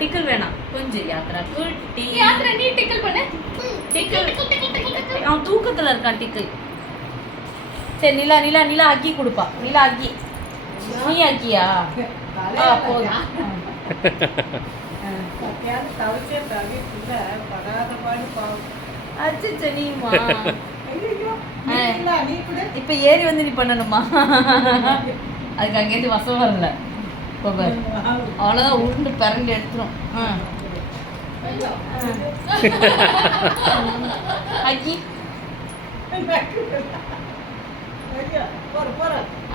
டிக்கல் வேணாம் கொஞ்சம் யாத்ரா குட்டி யாத்ரா நீ டிக்கல் பண்ணு. டிக்கல் அவன் தூக்கத்துல இருக்கான் டிக்கல். சரி நிலா நிலா நிலா அக்கி கொடுப்பா. நிலா அக்கி நீ அக்கியா போதும். அச்சோ நீமா இப்ப ஏறி வந்து நீ பண்ணணுமா? அதுக்கு அங்கேருந்து வசம் வரல. அவ்வளோதான் உருண்டு பிறண்டு எடுத்துரும். அக்கி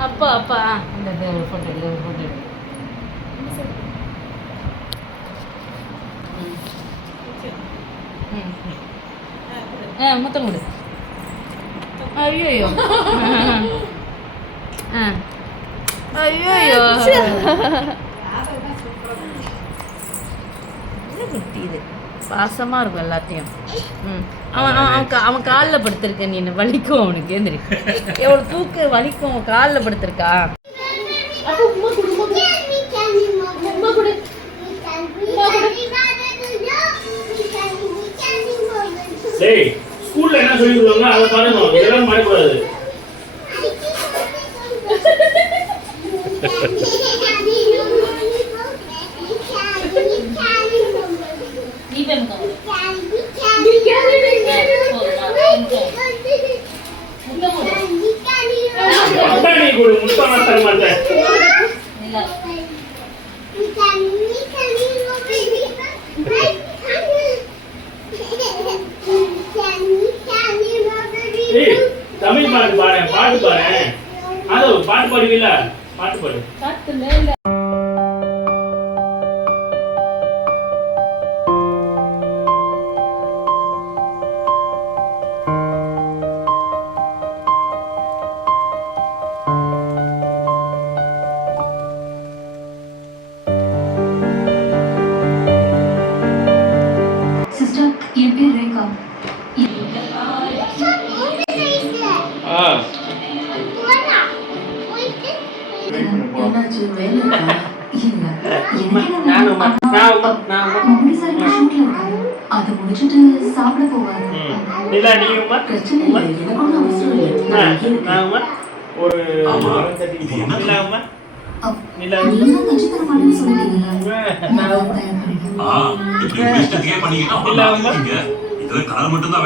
அப்பா அப்பா இந்த ஒரு ஃபோட்டோ எடு ஒரு ஃபோட்டோ எடு. முத்தம் கொடு. ஐயோ ஐயோ குட்டி இது பாசமா இருக்கும் எல்லாத்தையும். அவன் அவன் காலில் படுத்திருக்க. நீ என்ன வலிக்கும் அவனுக்கு எந்திரி. எவ்வளவு தூக்க வலிக்கும். காலில் படுத்திருக்கா. ஸ்கூல்ல என்ன சொல்லி கொடுத்தாங்க அதை பாருங்க. இதெல்லாம் மறக்கக்கூடாது. தமிழ் பாட்டு பாடு. பாட்டு பாடு. அது பாட்டு பாடுவீல. பாட்டு பாடு. சிஸ்டர் என் பேர் ரேகா. அது முடிச்சுட்டு சாப்பிட போவாரு. மட்டும்தான்